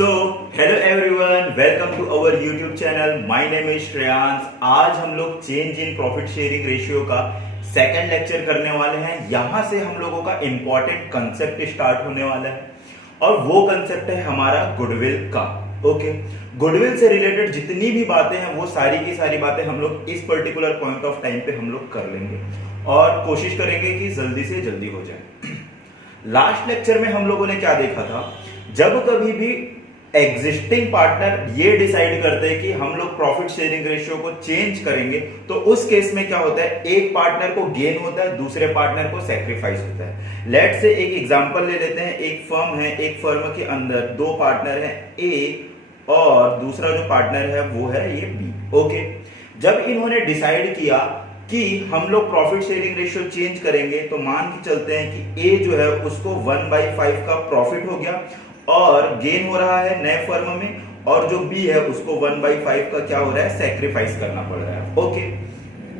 So hello everyone, welcome to our YouTube channel. My name is Shreyansh. आज हम लोग change in profit sharing ratio का second lecture करने वाले हैं। यहां से हम लोगों का इंपॉर्टेंट कंसेप्ट स्टार्ट होने वाला है और वो कंसेप्ट है हमारा गुडविल का। ओके, गुडविल से रिलेटेड जितनी भी बातें हैं वो सारी की सारी बातें हम लोग इस पर्टिकुलर पॉइंट ऑफ टाइम पे हम लोग कर लेंगे और कोशिश करेंगे कि जल्दी से जल्दी हो जाए। लास्ट लेक्चर में हम लोगों ने क्या देखा था, जब कभी भी एग्जिस्टिंग पार्टनर ये डिसाइड करते हैं कि हम लोग प्रॉफिट शेयरिंग रेशियो को चेंज करेंगे तो उस केस में क्या होता है, एक पार्टनर को गेन होता है, दूसरे पार्टनर को सैक्रिफाइस होता है। लेट्स से एक एग्जांपल ले लेते हैं। एक फर्म है, एक फर्म के अंदर दो पार्टनर हैं, ए और दूसरा जो पार्टनर है वो है ये बी। ओके, जब इन्होंने डिसाइड किया कि हम लोग प्रॉफिट शेयरिंग रेशियो चेंज करेंगे तो मान के चलते हैं कि ए जो है उसको 1/5 का प्रॉफिट हो गया और गेन हो रहा है नए फर्म में, और जो बी है उसको 1/5 का क्या हो रहा है, सैक्रिफाइस करना पड़ रहा है। ओके,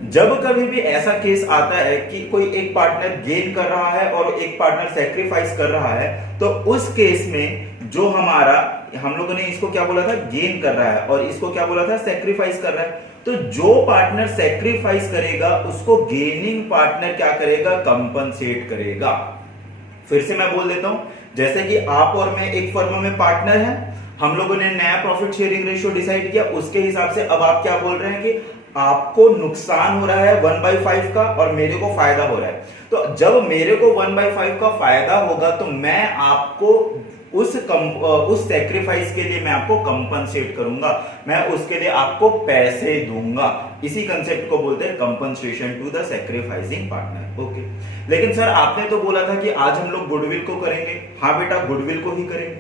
जब कभी भी ऐसा केस आता है कि कोई एक पार्टनर गेन कर रहा है और एक पार्टनर सैक्रिफाइस कर रहा है, तो उस केस में जो हमारा, हम लोगों ने इसको क्या बोला था, गेन कर रहा है, और इसको क्या बोला था, सैक्रिफाइस कर रहा है। तो जो पार्टनर सैक्रिफाइस करेगा उसको गेनिंग पार्टनर क्या करेगा, कंपनसेट करेगा। फिर से मैं बोल देता हूं, जैसे कि आप और मैं एक फर्म में पार्टनर हैं, हम लोगों ने नया प्रॉफिट शेयरिंग रेशियो डिसाइड किया, उसके हिसाब से अब आप क्या बोल रहे हैं कि आपको नुकसान हो रहा है 1/5 का और मेरे को फायदा हो रहा है। तो जब मेरे को 1/5 का फायदा होगा तो मैं आपको उस सैक्रिफाइस के लिए मैं आपको कंपनसेट करूंगा, मैं उसके लिए आपको पैसे दूंगा। इसी कंसेप्ट को बोलते हैं compensation to the sacrificing partner. Okay, लेकिन सर आपने तो बोला था कि आज हम लोग गुडविल को करेंगे। हाँ बेटा, गुडविल को ही करेंगे,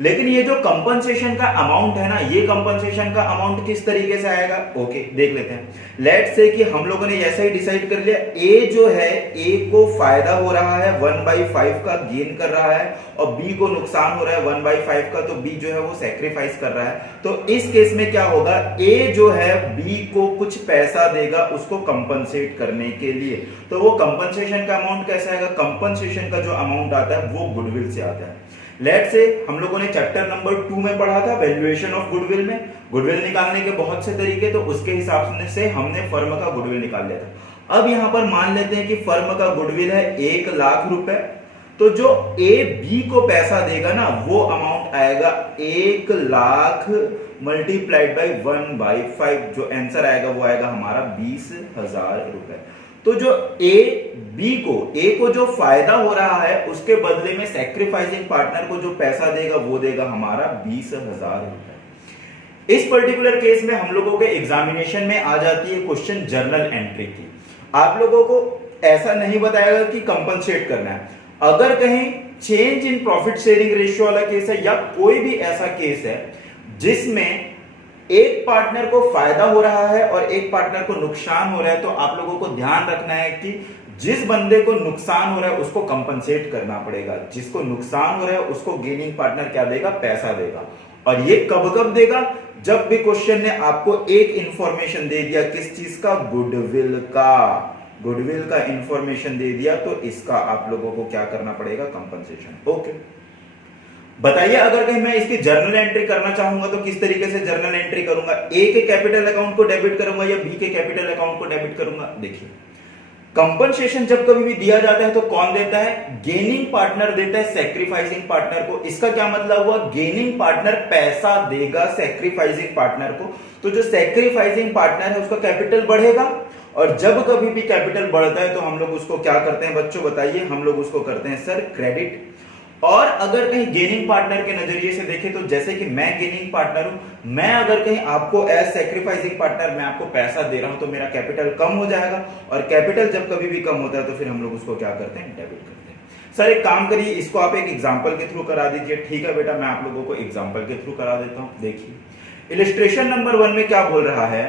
लेकिन ये जो कंपनसेशन का अमाउंट है ना, ये कंपनसेशन का अमाउंट किस तरीके से आएगा, ओके देख लेते हैं। लेट्स से कि हम लोगों ने ऐसा ही डिसाइड कर लिया, ए जो है, ए को फायदा हो रहा है 1/5 का, गेन कर रहा है, और बी को नुकसान हो रहा है 1/5 का, तो बी जो है वो सैक्रिफाइस कर रहा है। तो इस केस में क्या होगा, ए जो है बी को कुछ पैसा देगा उसको कंपनसेट करने के लिए। तो वो कंपनसेशन का अमाउंट कैसा आएगा, कंपनसेशन का जो अमाउंट आता है वो गुडविल से आता है। लेट्स से हम लोगों ने चैप्टर नंबर 2 में पढ़ा था वैल्यूएशन ऑफ गुडविल में, गुडविल निकालने के बहुत से तरीके, तो उसके हिसाब से हमने फर्म का गुडविल निकाल लिया था। अब यहां पर मान लेते हैं कि फर्म का गुडविल है 1 लाख रुपए, तो जो ए बी को पैसा देगा ना वो अमाउंट आएगा 1 लाख मल्टीप्लाइड बाई 1/5, जो आंसर आएगा वो आएगा हमारा 20,000 रुपए। तो जो ए को जो फायदा हो रहा है उसके बदले में सैक्रिफाइसिंग पार्टनर को जो पैसा देगा वो देगा हमारा 20,000 रुपए। इस पर्टिकुलर केस में हम लोगों के एग्जामिनेशन में आ जाती है क्वेश्चन जर्नल एंट्री की। आप लोगों को ऐसा नहीं बताएगा कि कंपनसेट करना है। अगर कहीं change in profit sharing ratio वाला केस है या कोई भी ऐसा केस है जिसमें एक पार्टनर को फायदा हो रहा है और एक पार्टनर को नुकसान हो रहा है, तो आप लोगों को ध्यान रखना है कि जिस बंदे को नुकसान हो रहा है उसको कंपनसेट करना पड़ेगा, जिसको नुकसान हो रहा है उसको गेनिंग पार्टनर क्या देगा, पैसा देगा। और ये कब कब देगा, जब भी क्वेश्चन ने आपको एक इंफॉर्मेशन दे दिया, किस चीज का, गुडविल का इंफॉर्मेशन दे दिया, तो इसका आप लोगों को क्या करना पड़ेगा, कंपनसेशन। ओके, बताइए अगर कहीं मैं इसकी जर्नल एंट्री करना चाहूंगा तो किस तरीके से जर्नल एंट्री करूंगा, ए के कैपिटल अकाउंट को डेबिट करूंगा या बी के कैपिटल अकाउंट को डेबिट करूंगा। देखिए, कंपनसेशन जब कभी भी दिया जाता है तो कौन देता है, गेनिंग पार्टनर देता है सैक्रिफाइसिंग पार्टनर को। इसका क्या मतलब हुआ, गेनिंग पार्टनर पैसा देगा सैक्रिफाइसिंग पार्टनर को, तो जो सैक्रिफाइसिंग पार्टनर है उसका कैपिटल बढ़ेगा, और जब कभी भी कैपिटल बढ़ता है तो हम लोग उसको क्या करते हैं बच्चों, बताइए, हम लोग उसको करते हैं सर क्रेडिट। और अगर कहीं गेनिंग पार्टनर के नजरिए से देखें तो जैसे कि मैं गेनिंग पार्टनर हूं, मैं अगर कहीं आपको एज सैक्रिफाइसिंग पार्टनर मैं आपको पैसा दे रहा हूं तो मेरा कैपिटल कम हो जाएगा, और कैपिटल जब कभी भी कम होता है तो फिर हम लोग उसको क्या करते हैं, डेबिट करते हैं। सर एक काम करिए, इसको आप एक एग्जांपल के थ्रू करा दीजिए। ठीक है बेटा, मैं आप लोगों को एग्जांपल के थ्रू करा देता हूं। देखिए, इलस्ट्रेशन नंबर 1 में क्या बोल रहा है,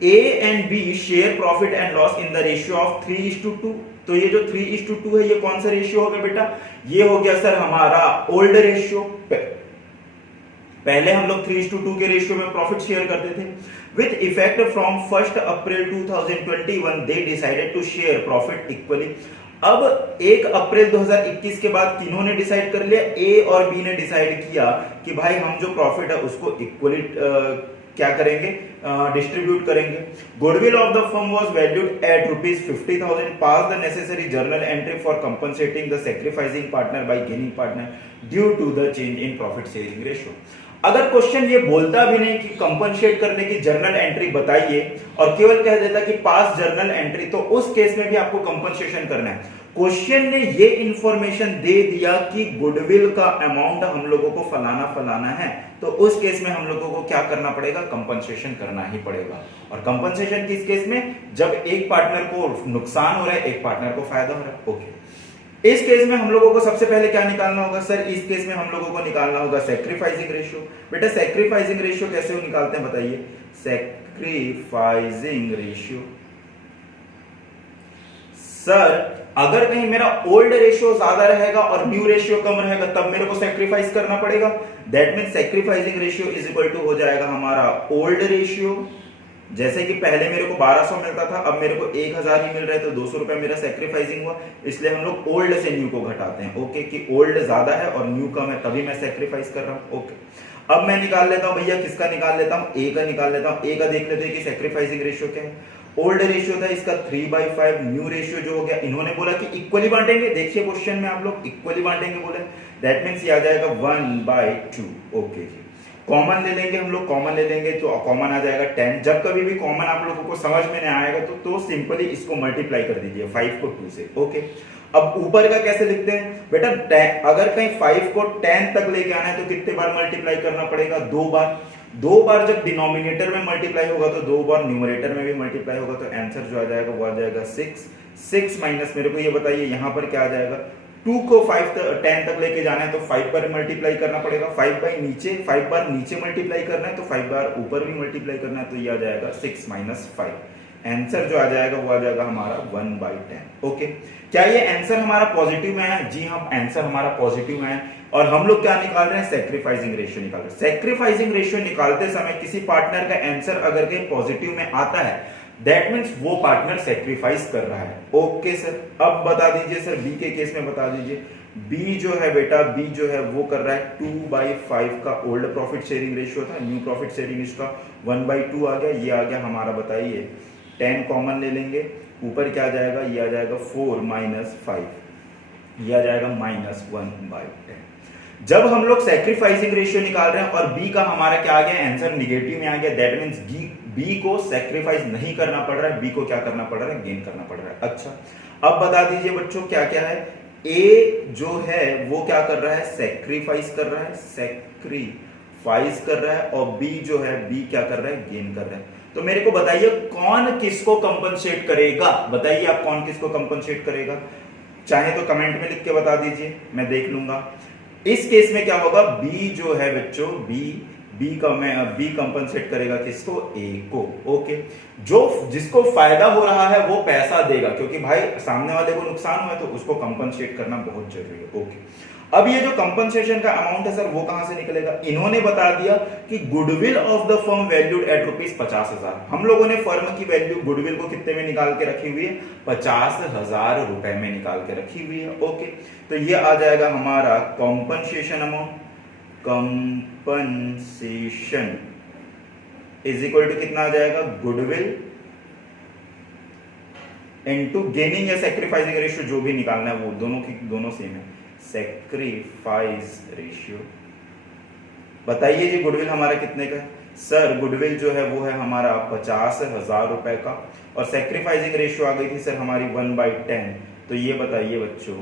A and B share profit and loss in the ratio of 3:2। तो ये जो 3:2 है ये कौन सा रेशियो हो गया बेटा, ये हो गया सर हमारा ओल्ड रेशियो। पहले हम लोग 3:2 के रेशियो में प्रॉफिट शेयर करते थे। With effect from 1 April 2021 they decided to share profit equally. अब 1 अप्रैल 2021 के बाद किन्होंने डिसाइड कर लिया, ए और बी ने डिसाइड किया कि भाई हम जो प्रॉफिट है उसको इक्वली क्या करेंगे, डिस्ट्रीब्यूट करेंगे। Goodwill of the firm was valued at ₹50,000, pass the necessary journal entry for compensating the sacrificing partner by gaining partner due to the change in profit sharing ratio. अगर question ये बोलता भी नहीं कि compensate करने की journal entry बताइए और केवल कह देता कि पास जर्नल एंट्री, तो उस केस में भी आपको कंपनसेशन करना है। क्वेश्चन ने ये इंफॉर्मेशन दे दिया कि गुडविल का अमाउंट हम लोगों को फलाना फलाना है, तो उस केस में हम लोगों को क्या करना पड़ेगा, कंपनसेशन करना ही पड़ेगा। और कंपनसेशन किस केस में, जब एक पार्टनर को नुकसान हो रहा है, एक पार्टनर को फायदा हो रहा है। ओके, इस केस में हम लोगों को सबसे पहले क्या निकालना होगा सर, इस केस में हम लोगों को निकालना होगा सैक्रिफाइसिंग रेशियो। बेटा सैक्रिफाइसिंग रेशियो कैसे निकालते हैं बताइए, सैक्रिफाइसिंग रेशियो। सर अगर कहीं मेरा ओल्ड रेशियो ज्यादा रहेगा और न्यू रेशियो कम रहेगा तब मेरे को सैक्रिफाइस करना पड़ेगा। That mean sacrificing ratio is equal to हो जाएगा हमारा ओल्ड रेशियो। जैसे कि पहले मेरे को 1200 मिलता था, अब मेरे को 1000 ही मिल रहा है, तो 200 रुपए मेरा सैक्रिफाइसिंग हुआ। इसलिए हम लोग ओल्ड से न्यू को घटाते हैं। ओके, कि ओल्ड ज्यादा है और न्यू कम है, तभी मैं सैक्रिफाइस कर रहा हूं। ओके, अब मैं निकाल लेता हूं भैया, किसका निकाल लेता हूं, ए का निकाल लेता हूं। ए का देख लेते हैं कि सैक्रिफाइसिंग रेशियो क्या है। ओल्ड रेशियो था इसका 3/5, न्यू रेशियो जो हो गया, इन्होंने बोला कि इक्वली बांटेंगे। देखिए क्वेश्चन में आप लोग इक्वली बांटेंगे बोले, दैट मींस ये आ जाएगा 1/2। ओके जी, कॉमन ले लेंगे हम लोग, कॉमन ले लेंगे तो कॉमन आ जाएगा 10। जब कभी भी कॉमन आप लोगों को समझ में नहीं आएगा तो सिंपली इसको मल्टीप्लाई कर दीजिए 5 को 2 से। ओके, अब ऊपर का कैसे लिखते हैं बेटा, अगर कहीं 5 को 10 तक लेके आना है तो कितने बार मल्टीप्लाई करना पड़ेगा, 2 बार। 2 बार जब डिनोमिनेटर में मल्टीप्लाई होगा तो 2 बार न्यूमरेटर में भी मल्टीप्लाई होगा, तो आंसर जो आ जाएगा वो आ जाएगा 6। 6 माइनस मेरे को ये बताइए यहां पर क्या आ जाएगा, 2 को 10 तक लेके जाना है तो 5 बार मल्टीप्लाई करना पड़ेगा। 5 बार नीचे मल्टीप्लाई करना है तो 5 बार ऊपर भी मल्टीप्लाई करना है, तो ये आ जाएगा 6 माइनस 5। आंसर जो आ जाएगा वो आ जाएगा हमारा 1/10। ओके, क्या ये आंसर हमारा पॉजिटिव में है? जी हाँ, आंसर हमारा पॉजिटिव में है। और हम लोग क्या निकाल रहे हैं, सैक्रिफाइसिंग रेशियो निकाल रहे हैं। सैक्रिफाइसिंग रेशियो निकालते समय किसी पार्टनर का आंसर अगर कहीं पॉजिटिव में आता है, दैट मीन्स वो पार्टनर सैक्रिफाइस कर रहा है। ओके सर, अब बता दीजिए सर बी के केस में बता दीजिए। बी जो है बेटा, बी जो है वो कर रहा है 2/5 का ओल्ड प्रॉफिट शेयरिंग रेशियो था, न्यू प्रॉफिट शेयरिंग इसका 1/2 आ गया। ये आ गया हमारा, बताइए 10 कॉमन ले लेंगे, ऊपर क्या आ जाएगा, ये आ जाएगा 4 माइनस 5, ये आ जाएगा -1/10। जब हम लोग सैक्रिफाइसिंग रेशियो निकाल रहे हैं और बी का हमारा क्या आ गया, आंसर निगेटिव में आ गया, दैट मींस बी को सैक्रिफाइस नहीं करना पड़ रहा है, बी को क्या करना पड़ रहा है, गेन करना पड़ रहा है। अच्छा, अब बता दीजिए बच्चों क्या क्या है। ए जो है वो क्या कर रहा है, सैक्रिफाइस कर रहा है, सैक्रिफाइस कर रहा है, और बी जो है, बी क्या कर रहा है, गेन कर रहा है। तो मेरे को बताइए कौन किसको कंपनसेट करेगा, बताइए आप कौन किसको कंपनसेट करेगा। चाहे तो कमेंट में लिख के बता दीजिए, मैं देख लूंगा। इस केस में क्या होगा, बी जो है बच्चों, बी कंपनसेट करेगा किसको, ए को। ओके, जो जिसको फायदा हो रहा है वो पैसा देगा, क्योंकि भाई सामने वाले को नुकसान हुआ है तो उसको कंपनसेट करना बहुत जरूरी है। ओके, अब ये जो कंपनसेशन का अमाउंट है सर वो कहां से निकलेगा, इन्होंने बता दिया कि goodwill of the firm valued at ₹50,000। हम लोगों ने फर्म की वैल्यू गुडविल को कितने में निकाल के रखी हुई है, 50,000 रुपए में निकाल के रखी हुई है। ओके, तो ये आ जाएगा हमारा compensation amount. Compensation is equal to कितना आ जाएगा, गुडविल इनटू गेनिंग या सैक्रिफाइसिंग रेशियो, जो भी निकालना है वो दोनों सेम है, सैक्रिफाइस रेशियो। बताइए जी गुडविल हमारा कितने का है, सर गुडविल जो है वो है हमारा 50,000 रुपए का, और सैक्रिफाइसिंग रेशियो आ गई थी सर हमारी 1/10। तो ये बताइए बच्चों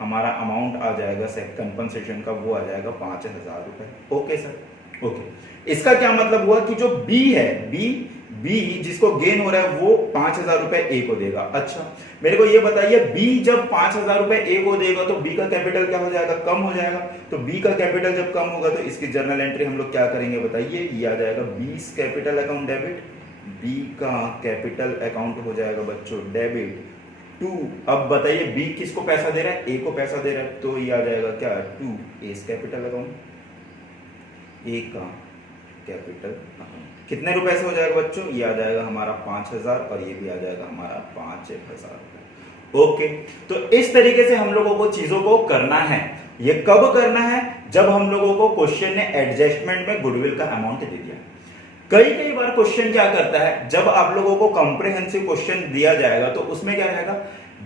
हमारा अमाउंट आ जाएगा कंपनसेशन का, वो आ जाएगा 5,000 रुपए। ओके सर, ओके, इसका क्या मतलब हुआ कि जो बी है, बी जिसको गेन हो रहा है वो 5,000 रुपए ए को देगा। अच्छा, मेरे को ये बताइए बी जब 5,000 रुपए ए को देगा तो बी का कैपिटल क्या हो जाएगा, कम हो जाएगा। तो बी का कैपिटल जब कम होगा तो इसकी जर्नल एंट्री हम लोग क्या करेंगे बताइए, ये आ जाएगा B's capital account debit, B का कैपिटल अकाउंट हो जाएगा बच्चों डेबिट 2। अब बताइए बी किसको पैसा दे रहा है, ए को पैसा दे रहा है, तो ये आ जाएगा क्या 2 एस कैपिटल अकाउंट, ए का कैपिटल अकाउंट। कितने रुपए से हो जाएगा बच्चों, ये आ जाएगा हमारा 5,000 और ये भी आ जाएगा हमारा 5,000 रुपए। ओके, तो इस तरीके से हम लोगों को चीजों को करना है। ये कब करना है? जब हम लोगों को क्वेश्चन ने एडजस्टमेंट में गुडविल का अमाउंट दे दिया। कई कई बार क्वेश्चन क्या करता है, जब आप लोगों को कॉम्प्रिहेंसिव क्वेश्चन दिया जाएगा तो उसमें क्या रहेगा,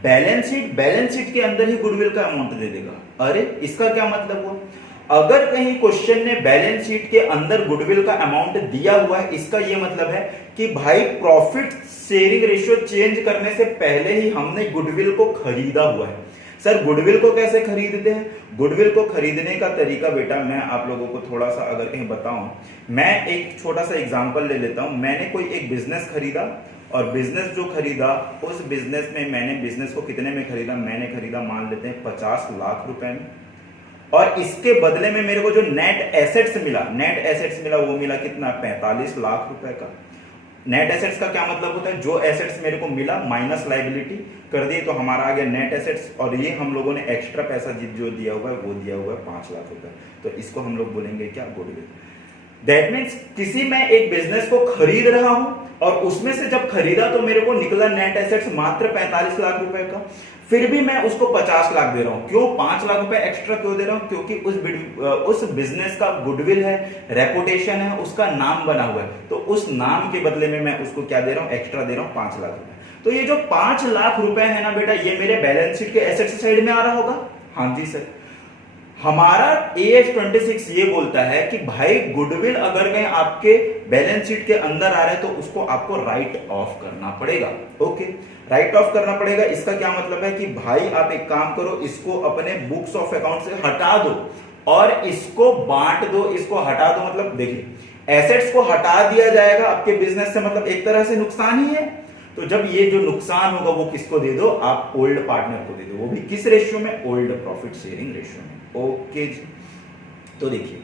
बैलेंस शीट के अंदर ही गुडविल का अमाउंट दे देगा। अरे इसका क्या मतलब हुआ? अगर कहीं क्वेश्चन ने बैलेंस शीट के अंदर गुडविल का अमाउंट दिया हुआ है, इसका यह मतलब है कि भाई प्रॉफिट शेयरिंग रेशियो चेंज करने से पहले ही हमने गुडविल को खरीदा हुआ है। सर गुडविल को कैसे खरीदते हैं? गुडविल को खरीदने का तरीका बेटा मैं आप लोगों को थोड़ा सा अगर कहीं बताऊं, मैं एक छोटा सा एग्जांपल ले लेता हूं। मैंने कोई एक बिजनेस खरीदा और बिजनेस जो खरीदा उस बिजनेस में मैंने बिजनेस को कितने में खरीदा? मैंने खरीदा मान लेते हैं 50 लाख रुपए में, और इसके बदले में मेरे को जो नेट एसेट्स मिला वो मिला कितना? 45 लाख रुपए का। नेट एसेट्स का क्या मतलब होता है? जो एसेट्स मेरे को मिला माइनस लाइबिलिटी कर दिए तो हमारा आ गया नेट एसेट्स, और ये हम लोगों ने एक्स्ट्रा पैसा जो दिया हुआ है वो दिया हुआ है 5 लाख रुपए। तो इसको हम लोग बोलेंगे क्या? गुडविल। दैट मीन्स किसी मैं एक बिजनेस को खरीद रहा हूं और उसमें से जब खरीदा तो मेरे को निकला नेट एसेट्स मात्र 45 लाख रुपए का, फिर भी मैं उसको 50 लाख दे रहा हूं। क्यों 5 लाख रुपए एक्स्ट्रा क्यों दे रहा हूं? क्योंकि उस बिजनेस का गुडविल है, रेपुटेशन है, उसका नाम बना हुआ है, तो उस नाम के बदले में मैं उसको क्या दे रहा हूं? एक्स्ट्रा दे रहा हूं 5 लाख रुपए। तो ये जो 5 लाख रुपए है ना बेटा, ये मेरे बैलेंस शीट के एसेट्स साइड में आ रहा होगा। हाँ जी सर। हमारा AS26 ये बोलता है कि भाई गुडविल अगर कहीं आपके बैलेंस शीट के अंदर आ रहा है तो उसको आपको राइट ऑफ करना पड़ेगा। ओके, राइट ऑफ करना पड़ेगा। इसका क्या मतलब है कि भाई आप एक काम करो, इसको अपने बुक्स ऑफ अकाउंट से हटा दो और इसको बांट दो। इसको हटा दो मतलब देखिए एसेट्स को हटा दिया जाएगा आपके बिजनेस से, मतलब एक तरह से नुकसान ही है। तो जब ये जो नुकसान होगा वो किसको दे दो? आप ओल्ड पार्टनर को दे दो। वो भी किस रेशियो में? ओल्ड प्रॉफिट शेयरिंग रेशियो में। ओके जी, तो देखिए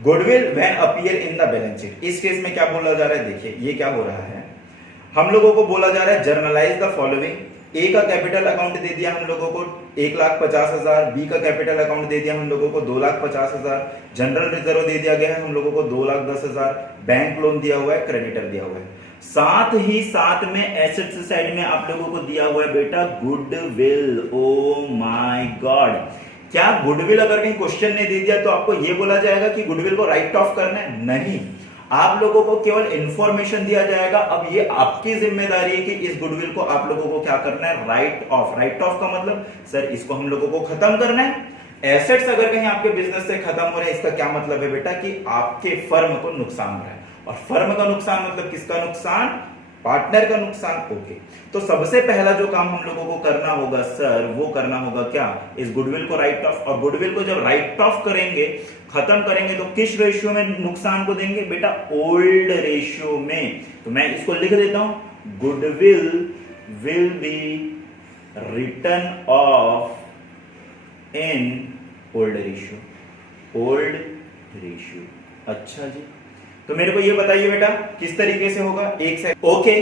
goodwill when appear in the balance sheet, इस केस में क्या बोला जा रहा है? देखिए ये क्या हो रहा है, हम लोगों को बोला जा रहा है जर्नलाइज द फॉलोइंग। ए का कैपिटल अकाउंट दे दिया हम लोगों को 1,50,000, बी का कैपिटल अकाउंट दे दिया हम लोगों को 2,50,000, जनरल रिजर्व दे दिया गया है हम लोगों को 2,10,000, बैंक लोन दिया हुआ है, क्रेडिटर दिया हुआ है। साथ ही साथ में एसेट्स साइड में आप लोगों को दिया हुआ है बेटा गुडविल। ओ माय गॉड, क्या गुडविल अगर कहीं क्वेश्चन ने दे दिया तो आपको यह बोला जाएगा कि गुडविल को राइट ऑफ करना है? नहीं, आप लोगों को केवल इंफॉर्मेशन दिया जाएगा। अब ये आपकी जिम्मेदारी है कि इस गुडविल को आप लोगों को क्या करना है? Right of. राइट ऑफ का मतलब सर इसको हम लोगों को खत्म करना है। एसेट्स अगर कहीं आपके बिजनेस से खत्म हो रहे हैं, इसका क्या मतलब है बेटा कि आपके फर्म को नुकसान हो रहा है, और फर्म का नुकसान मतलब किसका नुकसान? पार्टनर का नुकसान। ओके, तो सबसे पहला जो काम हम लोगों को करना होगा सर, वो करना होगा क्या? इस गुडविल को राइट ऑफ। और गुडविल को जब राइट ऑफ करेंगे, खत्म करेंगे, तो किस रेशियो में नुकसान को देंगे बेटा? ओल्ड रेशियो में। तो मैं इसको लिख देता हूं, goodwill will be return of in old ratio. Old ratio. अच्छा जी, तो मेरे को ये बताइए बेटा किस तरीके से होगा? एक सेकंड। ओके,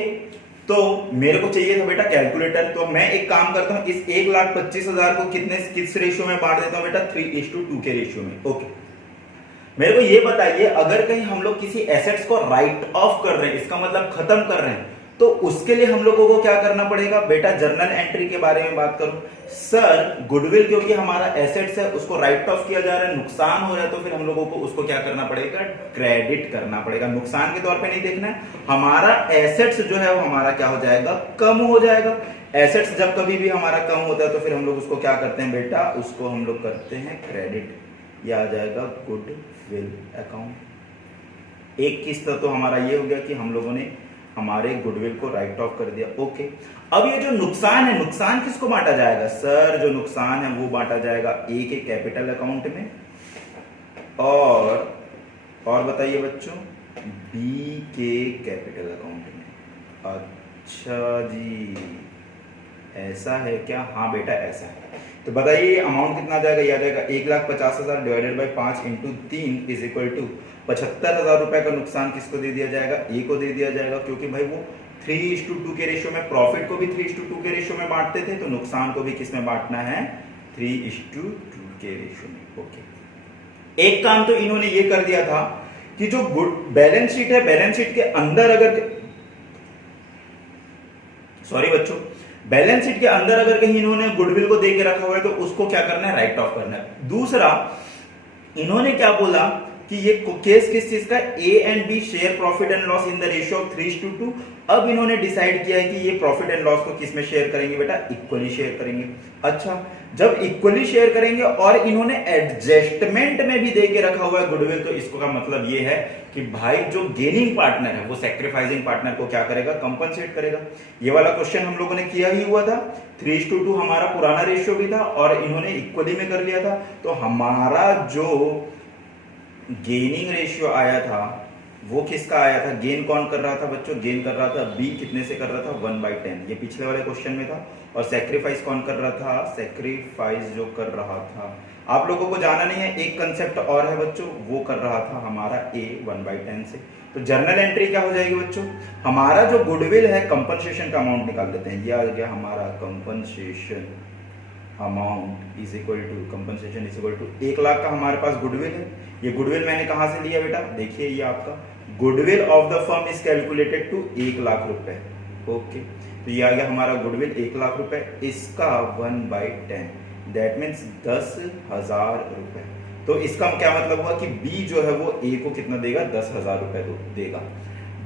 तो मेरे को चाहिए था बेटा कैलकुलेटर, तो मैं एक काम करता हूं, इस 1,25,000 को किस रेशियो में बांट देता हूं बेटा? 3:2 के रेशियो में। ओके, मेरे को ये बताइए अगर कहीं हम लोग किसी एसेट्स को राइट ऑफ कर रहे हैं, इसका मतलब खत्म कर रहे हैं, तो उसके लिए हम लोगों को क्या करना पड़ेगा बेटा? जर्नल एंट्री के बारे में बात करूं सर, गुडविल क्योंकि हमारा एसेट्स है उसको राइट ऑफ किया जा रहा है, नुकसान हो रहा है, तो फिर हम लोगों को उसको क्या करना पड़ेगा? क्रेडिट करना पड़ेगा। नुकसान के तौर पे नहीं देखना है, हमारा एसेट्स जो है वो हमारा क्या हो जाएगा? कम हो जाएगा। एसेट्स जब कभी भी हमारा कम होता है तो फिर हम लोग उसको क्या करते हैं बेटा? उसको हम लोग करते हैं क्रेडिट। यह आ जाएगा गुडविल अकाउंट। एक किस्त तो हमारा ये हो गया कि हम लोगों ने हमारे गुडविल को राइट ऑफ कर दिया। ओके, अब ये जो नुकसान है, नुकसान किसको बांटा जाएगा सर? जो नुकसान है वो बांटा जाएगा ए के कैपिटल अकाउंट में, और बताइए बच्चों बी के कैपिटल अकाउंट में। अच्छा जी, ऐसा है क्या? हाँ बेटा ऐसा है। तो बताइए अमाउंट कितना आ जाएगा? ये आ जाएगा 1,50,000 divided by 5 into 3 is equal to 75,000 रुपए का नुकसान किसको दे दिया जाएगा? ए को दे दिया जाएगा, क्योंकि भाई वो 3:2 के रेशियो में, प्रॉफिट को भी 3:2 के रेशियो में बांटते थे, तो नुकसान को भी किस में बांटना है? 3:2 के रेशियो में। ओके, एक काम तो इन्होंने ये कर दिया था कि जो बैलेंस शीट है, बैलेंस शीट के अंदर अगर, सॉरी बच्चों, बैलेंस शीट के अंदर अगर कहीं इन्होंने गुडविल को दे के रखा हुआ है तो उसको क्या करना है, राइट ऑफ करना है। दूसरा, इन्होंने क्या बोला कि ये केस किस चीज का, A and B share profit and loss in the ratio of 3:2। अब इन्होंने डिसाइड किया है कि ये प्रॉफिट एंड लॉस को किस में शेयर करेंगे बेटा, इक्वली शेयर करेंगे। अच्छा, जब इक्वली शेयर करेंगे और इन्होंने एडजस्टमेंट में भी दे के रखा हुआ है गुडविल, तो इसको का मतलब ये है कि भाई जो गेनिंग पार्टनर है वो सैक्रिफाइसिंग पार्टनर को क्या करेगा, कंपनसेट करेगा। ये वाला क्वेश्चन हम लोगों ने किया ही हुआ था, 3:2 हमारा पुराना रेशियो भी था और इन्होंने इक्वली में कर लिया था। तो हमारा जो गेनिंग रेशियो आया था वो किसका आया था, गेन कौन कर रहा था बच्चों, गेन कर रहा था बी, कितने से कर रहा था, 1/10, ये पिछले वाले क्वेश्चन में था। और सैक्रिफाइस कौन कर रहा था, सैक्रिफाइस जो कर रहा था, आप लोगों को जाना नहीं है, एक कंसेप्ट और है बच्चों, वो कर रहा था हमारा ए 1/10 से। तो जर्नल एंट्री क्या हो जाएगी बच्चों, हमारा जो गुडविल है कंपनसेशन का अमाउंट निकाल देते हैं, ये आ गया हमारा compensation amount is equal to, compensation is equal to 1 lakh का हमारे पास गुडविल है। ये गुडविल मैंने कहां से लिया बेटा, देखिए ये आपका goodwill of the firm is calculated to 1 lakh रुपए। ओके, तो ये आ गया हमारा गुडविल 1 लाख रुपए, इसका 1/10 दैट मीन्स 10,000 रुपए। तो इसका क्या मतलब हुआ कि बी जो है वो ए को कितना देगा, 10,000 रुपए देगा।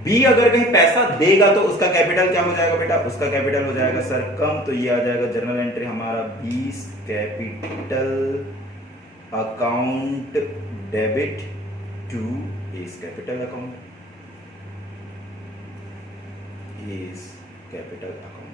बी अगर कहीं पैसा देगा तो उसका कैपिटल क्या हो जाएगा बेटा, उसका कैपिटल हो जाएगा सर कम, तो ये आ जाएगा जर्नल एंट्री हमारा 20 capital account debit two is capital account, is capital account.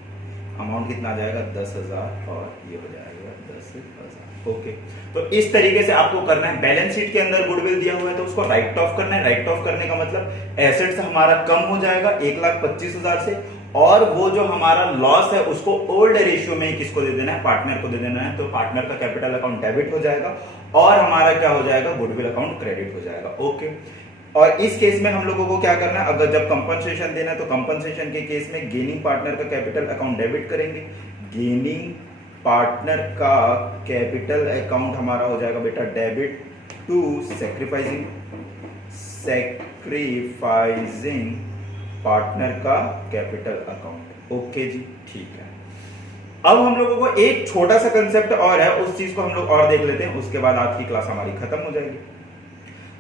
Amount कितना आ जाएगा, 10,000 और ये हो जाएगा 10,000। ओके, तो इस तरीके से आपको करना है। बैलेंस शीट के अंदर गुडविल दिया हुआ है तो उसको राइट ऑफ करना है। राइट ऑफ करने का मतलब एसेट्स हमारा कम हो जाएगा 1,25,000 से, और वो जो हमारा लॉस है उसको ओल्ड रेशियो में किसको दे देना है, पार्टनर को दे देना है। तो पार्टनर का कैपिटल अकाउंट डेबिट हो जाएगा और हमारा क्या हो जाएगा, गुडविल अकाउंट क्रेडिट हो जाएगा। ओके, और इस केस में हम लोगों को क्या करना है, अगर जब कंपनसेशन देना है तो कंपनसेशन के केस में गेनिंग पार्टनर का कैपिटल अकाउंट डेबिट करेंगे। गेनिंग पार्टनर का कैपिटल अकाउंट हमारा हो जाएगा बेटा डेबिट टू सैक्रिफाइसिंग पार्टनर का कैपिटल अकाउंट। ओके जी, ठीक है। अब हम लोगों को एक छोटा सा कंसेप्ट और है, उस चीज को हम लोग और देख लेते हैं, उसके बाद आज की क्लास हमारी खत्म हो जाएगी।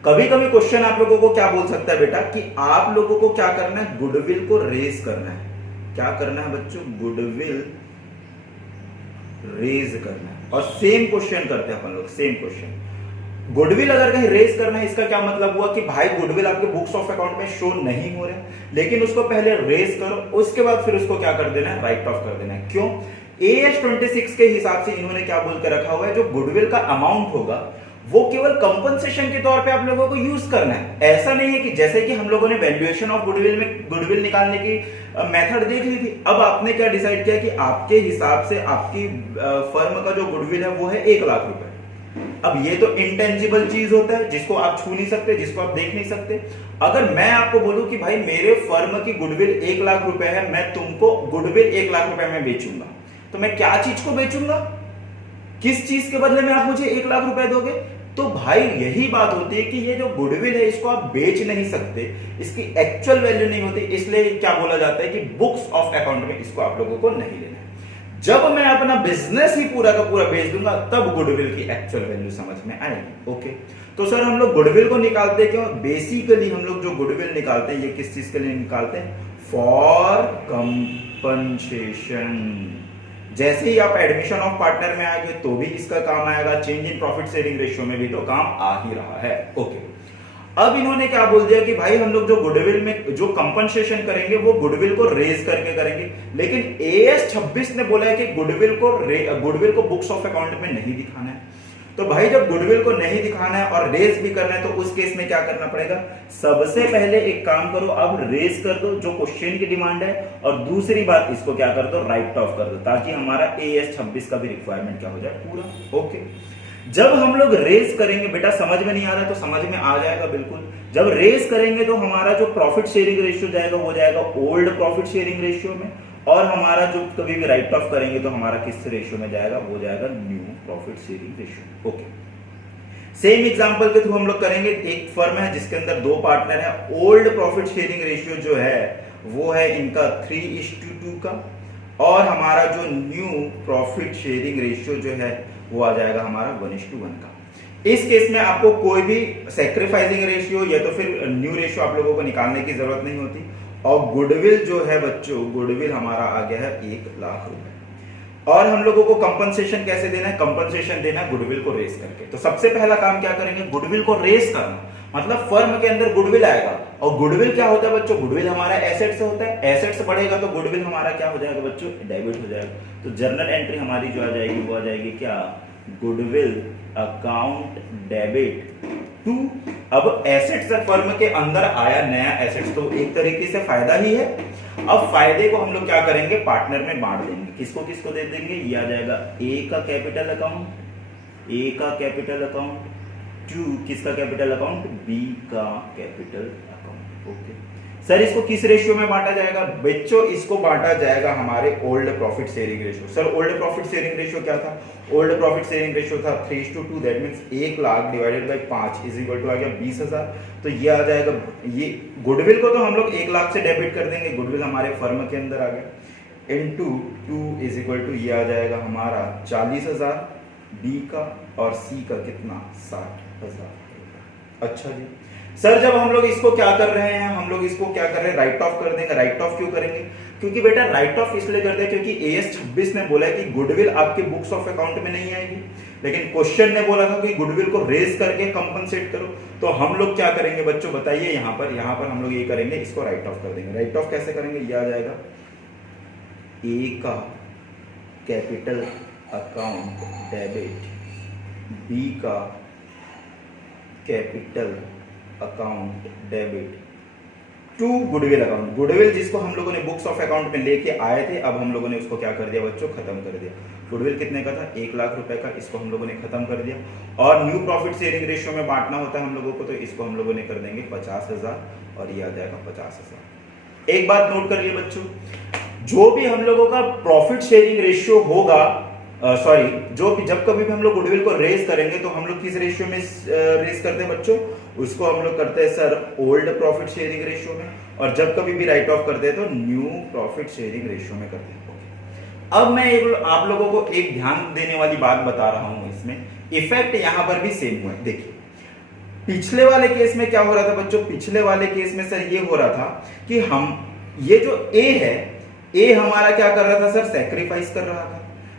कभी कभी क्वेश्चन आप लोगों को क्या बोल सकता है बेटा कि आप लोगों को क्या करना है, गुडविल को रेज करना है। क्या करना है बच्चों, गुडविल रेज करना है। और सेम क्वेश्चन करते हैं अपन लोग, सेम क्वेश्चन, गुडविल अगर कहीं रेज करना है, इसका क्या मतलब हुआ कि भाई गुडविल आपके बुक्स ऑफ अकाउंट में शो नहीं हो रहा है, लेकिन उसको पहले रेज करो, उसके बाद फिर उसको क्या कर देना है, राइट ऑफ कर देना है। क्यों, AS 26 के हिसाब से इन्होंने क्या बोल कर रखा हुआ है, जो गुडविल का अमाउंट होगा वो केवल कंपनसेशन के तौर पे आप लोगों को यूज करना है। ऐसा नहीं है कि जैसे कि हम लोगों ने वैल्यूएशन ऑफ गुडविल में गुडविल निकालने की मेथड देख ली थी, अब आपने क्या डिसाइड किया कि आपके हिसाब से आपकी फर्म का जो गुडविल है वो है 1 लाख रुपए। अब ये तो इंटेंजिबल चीज होता है जिसको आप छू नहीं सकते, जिसको आप देख नहीं सकते। अगर मैं आपको बोलूं कि भाई मेरे फर्म की गुडविल 1 लाख रुपए है, मैं तुमको गुडविल 1 लाख रुपए में बेचूंगा, तो मैं क्या चीज को बेचूंगा, किस चीज के बदले में आप मुझे 1 लाख रुपए दोगे। तो भाई यही बात होती है कि ये जो गुडविल है इसको आप बेच नहीं सकते, इसकी एक्चुअल वैल्यू नहीं होती, इसलिए क्या बोला जाता है कि बुक्स ऑफ अकाउंट में इसको आप लोगों को नहीं लेना है। जब मैं अपना बिजनेस ही पूरा का पूरा बेच दूंगा तब गुडविल की एक्चुअल वैल्यू समझ में आएगी। ओके, तो सर हम लोग गुडविल को निकालते क्यों, बेसिकली हम लोग जो गुडविल निकालते हैं ये किस चीज के लिए निकालते हैं, फॉर कंपनसेशन। जैसे ही आप एडमिशन ऑफ पार्टनर में आएंगे तो भी इसका काम आएगा, change in profit sharing ratio में भी तो काम आ ही रहा है। ओके, अब इन्होंने क्या बोल दिया कि भाई हम लोग जो गुडविल में जो कंपनसेशन करेंगे वो गुडविल को रेज करके करेंगे, लेकिन AS 26 ने बोला है कि गुडविल को बुक्स ऑफ अकाउंट में नहीं दिखाना है। तो भाई जब गुडविल को नहीं दिखाना है और रेज भी करना है तो उस केस में क्या करना पड़ेगा, सबसे पहले एक काम करो, अब रेज कर दो जो क्वेश्चन की डिमांड है, और दूसरी बात इसको क्या कर दो, राइट ऑफ कर दो, ताकि हमारा AS 26 का भी रिक्वायरमेंट क्या हो जाए पूरा। ओके, जब हम लोग रेज करेंगे, बेटा समझ में नहीं आ रहा है तो समझ में आ जाएगा बिल्कुल। जब रेज करेंगे तो हमारा जो प्रॉफिट शेयरिंग रेशियो जाएगा वो जाएगा ओल्ड प्रॉफिट शेयरिंग रेशियो में, और हमारा जो कभी भी राइट ऑफ करेंगे तो हमारा किस रेशियो में जाएगा, वो जाएगा new profit sharing ratio. Okay, same example के थ्रू हम लोग करेंगे। एक फर्म है जिसके अंदर 2 पार्टनर है, ओल्ड प्रॉफिट शेयरिंग रेशियो जो है वो है इनका 3:2 का, और हमारा जो न्यू प्रॉफिट शेयरिंग रेशियो जो है वो आ जाएगा हमारा 1:1 का। इस केस में आपको कोई भी सेक्रीफाइसिंग रेशियो या तो फिर न्यू रेशियो आप लोगों को निकालने की जरूरत नहीं होती। और गुडविल जो है बच्चों, गुडविल हमारा आ गया है 1,00,000 रुपए। और हम लोगों को कंपनसेशन कैसे देना है? कंपनसेशन देना गुडविल को रेस करके। तो सबसे पहला काम क्या करेंगे? गुडविल को रेस करना, मतलब फर्म के अंदर गुडविल आएगा। और गुडविल क्या होता है बच्चों? गुडविल हमारा एसेट से होता है। एसेट से बढ़ेगा तो गुडविल हमारा क्या हो जाएगा बच्चों? डेबिट हो जाएगा। तो जर्नल एंट्री हमारी जो आ जाएगी वो आ जाएगी क्या? Goodwill account debit to. अब एसेट से फर्म के अंदर आया नया एसेट, तो एक तरीके से फायदा ही है। अब फायदे को हम लोग क्या करेंगे? पार्टनर में बांट देंगे। किसको किसको दे देंगे? ये आ जाएगा ए का कैपिटल अकाउंट, ए का कैपिटल अकाउंट टू किसका कैपिटल अकाउंट? बी का कैपिटल अकाउंट। ओके सर, इसको किस रेशियो में बांटा जाएगा? बच्चों इसको बांटा जाएगा हमारे old profit sharing ratio. Sir old profit sharing ratio क्या था? ओल्ड प्रॉफिट शेयरिंग रेशियो था 3:2। That means 1,00,000 divided by 5 is equal to आ गया 20,000। तो ये आ जाएगा, ये गुडविल को तो हम लोग 1,00,000 से डेबिट कर देंगे, गुडविल हमारे फर्म के अंदर आ गया, इनटू 2 इज इक्वल टू ये आ जाएगा हमारा 40,000 बी का, और सी का कितना? 60,000। अच्छा जी सर, जब हम लोग इसको क्या कर रहे हैं? हम लोग इसको क्या कर रहे हैं? राइट ऑफ कर देंगे। राइट ऑफ क्यों करेंगे? क्योंकि बेटा राइट ऑफ इसलिए करते हैं क्योंकि AS 26 ने बोला है कि गुडविल आपके बुक्स ऑफ अकाउंट में नहीं आएगी, लेकिन क्वेश्चन ने बोला था कि गुडविल को रेज करके कंपनसेट करो। तो हम लोग क्या करेंगे बच्चों बताइए? यहां पर हम लोग ये करेंगे, इसको राइट ऑफ कर देंगे। राइट ऑफ कैसे करेंगे? ये आ जाएगा ए का कैपिटल अकाउंट डेबिट, बी का capital account debit to goodwill account. Goodwill जिसको हम लोगों ने बुक्स ऑफ अकाउंट में लेके आए थे, अब हम लोगों ने उसको क्या कर दिया बच्चों? खत्म कर दिया। गुडविल कितने का था? 1,00,000 रुपए का, इसको हम लोगों ने खत्म कर दिया। और न्यू प्रॉफिट शेयरिंग रेशियो में बांटना होता है हम लोगों को, तो इसको हम लोगों ने कर देंगे 50,000 और ये आ जाएगा 50,000। एक बात नोट कर लिए बच्चों, जो भी हम लोगों का प्रॉफिट शेयरिंग रेशियो होगा, जब कभी भी हम लोग गुडविल को रेज करेंगे तो हम लोग किस रेशियो में रेज करते हैं बच्चों? उसको हम लोग करते हैं sir old profit sharing ratio में, और जब कभी भी राइट ऑफ करते हैं तो न्यू प्रॉफिट शेयरिंग रेशियो में करते हैं। अब मैं आप लोगों को एक ध्यान देने वाली बात बता रहा हूं, इसमें इफेक्ट यहां पर भी सेम हुआ है। देखिए पिछले वाले केस में क्या हो रहा था बच्चों? पिछले वाले केस में सर ये हो रहा था कि हम ये जो ए है, ए हमारा क्या कर रहा था सर? सैक्रिफाइस कर रहा था।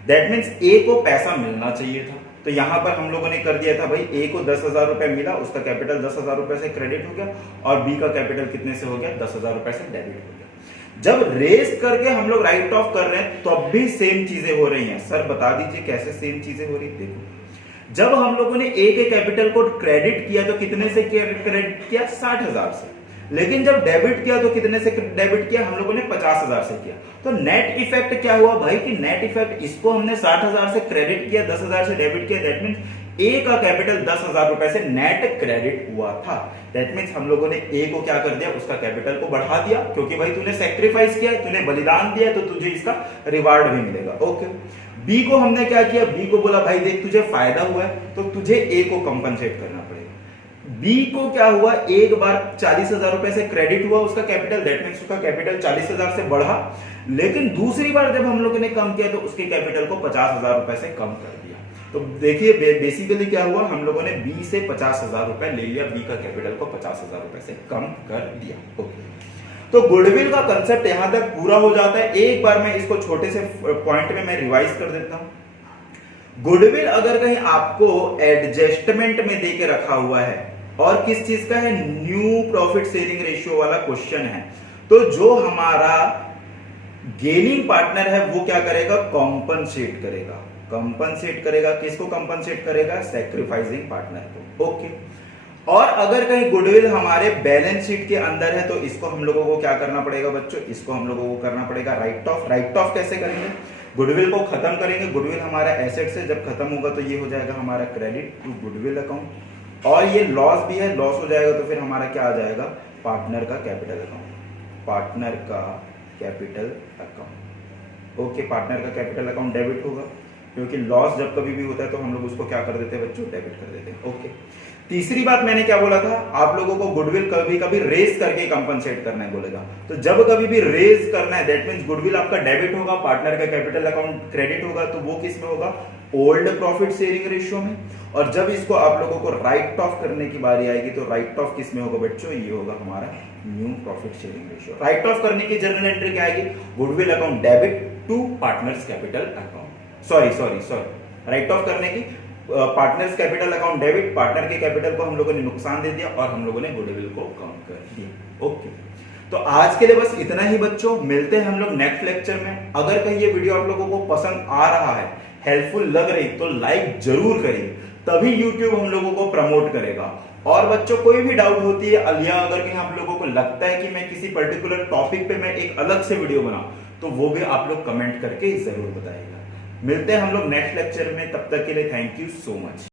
दैट मीन्स ए को पैसा मिलना चाहिए था, तो यहां पर हम लोगों ने कर दिया था भाई, ए को 10,000 रुपए मिला, उसका कैपिटल 10,000 रुपए से क्रेडिट हो गया, और बी का कैपिटल कितने से हो गया? 10,000 रुपए से डेबिट हो गया। जब रेस करके हम लोग राइट ऑफ कर रहे हैं तब भी सेम चीजें हो रही हैं। सर बता दीजिए कैसे सेम चीजें हो रही? देखो जब हम लोगों ने ए के कैपिटल को क्रेडिट किया तो कितने से क्रेडिट किया? 60,000 से। लेकिन जब डेबिट किया तो कितने से डेबिट किया? हम लोगों ने 50,000 से किया। तो नेट इफेक्ट क्या हुआ भाई? कि नेट इफेक्ट, इसको हमने 60,000 से क्रेडिट किया, 10,000 से डेबिट किया, दैट मींस ए का कैपिटल 10,000 रुपए से नेट क्रेडिट हुआ था। दैट मींस हम लोगों ने ए को क्या कर दिया? उसका कैपिटल को बढ़ा दिया, क्योंकि भाई तूने सैक्रिफाइस किया, तूने बलिदान दिया, तो तुझे इसका रिवार्ड भी मिलेगा। ओके, बी को हमने क्या किया? बी को बोला भाई देख तुझे फायदा हुआ है तो तुझे ए को कंपनसेट करना पड़ेगा। बी को क्या हुआ? एक बार 40,000 रुपए से क्रेडिट हुआ उसका कैपिटल, दैट मींस उसका कैपिटल 40,000 से बढ़ा, लेकिन दूसरी बार जब हम लोगों ने कम किया तो उसके कैपिटल को 50,000 रुपए से कम कर दिया। तो देखिए बेसिकली क्या हुआ? हम लोगों ने बी से 50,000 रुपए ले लिया, बी का कैपिटल को 50,000 रुपए से कम कर दिया। ओके, तो गुडविल का कंसेप्ट यहां तक पूरा हो जाता है। एक बार मैं इसको छोटे से पॉइंट में मैं रिवाइज कर देता हूं। गुडविल अगर कहीं आपको एडजस्टमेंट में देके रखा हुआ है और किस चीज का है? न्यू प्रॉफिट शेयरिंग रेशियो वाला क्वेश्चन है, तो जो हमारा गेनिंग पार्टनर है वो क्या करेगा? कॉम्पनसेट करेगा। कंपनसेट करेगा किसको? कंपनसेट करेगा सैक्रिफाइसिंग पार्टनर को। ओके, और अगर कहीं गुडविल हमारे बैलेंस शीट के अंदर है तो इसको हम लोगों को क्या करना पड़ेगा बच्चों? इसको हम लोगों को करना पड़ेगा राइट ऑफ। राइट ऑफ कैसे करेंगे? गुडविल को खत्म करेंगे। गुडविल हमारा एसेट से जब खत्म होगा तो ये हो जाएगा हमारा क्रेडिट टू गुडविल अकाउंट, और ये लॉस भी है, लॉस हो जाएगा तो फिर हमारा क्या आ जाएगा? पार्टनर का कैपिटल अकाउंट। पार्टनर का कैपिटल अकाउंट। ओके, पार्टनर का कैपिटल अकाउंट डेबिट होगा, क्योंकि लॉस जब कभी भी होता है तो हम लोग उसको क्या कर देते हैं बच्चों? डेबिट कर देते हैं। ओके, तीसरी बात मैंने क्या बोला था, आप लोगों को गुडविल कभी कभी रेज करके कंपनसेट करना है बोलेगा। तो जब कभी भी रेज करना है दैट मींस गुडविल आपका डेबिट होगा, पार्टनर का कैपिटल अकाउंट क्रेडिट होगा, तो वो किस में होगा, ओल्ड प्रॉफिट शेयरिंग रेशियो में। और जब इसको आप लोगों को राइट ऑफ करने की बारी आएगी तो राइट ऑफ किस में होगा बच्चों, ये होगा हमारा new profit sharing ratio. Write off करने की जर्नल एंट्री क्या आएगी, goodwill account debit to partners capital account, sorry write off करने की partners capital account debit, partner के कैपिटल को हम लोगों ने नुकसान दे दिया और हम लोगों ने गुडविल को काउंट कर दिया। ओके, तो आज के लिए बस इतना ही बच्चों, मिलते हैं हम लोग नेक्स्ट लेक्चर में। अगर कहीं ये वीडियो आप लोगों को पसंद आ रहा है, हेल्पफुल लग रही, तो लाइक जरूर करिए, तभी YouTube हम लोगों को प्रमोट करेगा। और बच्चों कोई भी डाउट होती है या अगर कहीं आप लोगों को लगता है कि मैं किसी पर्टिकुलर टॉपिक पे मैं एक अलग से वीडियो बनाऊं, तो वो भी आप लोग कमेंट करके जरूर बताइएगा। मिलते हैं हम लोग नेक्स्ट लेक्चर में, तब तक के लिए थैंक यू सो मच।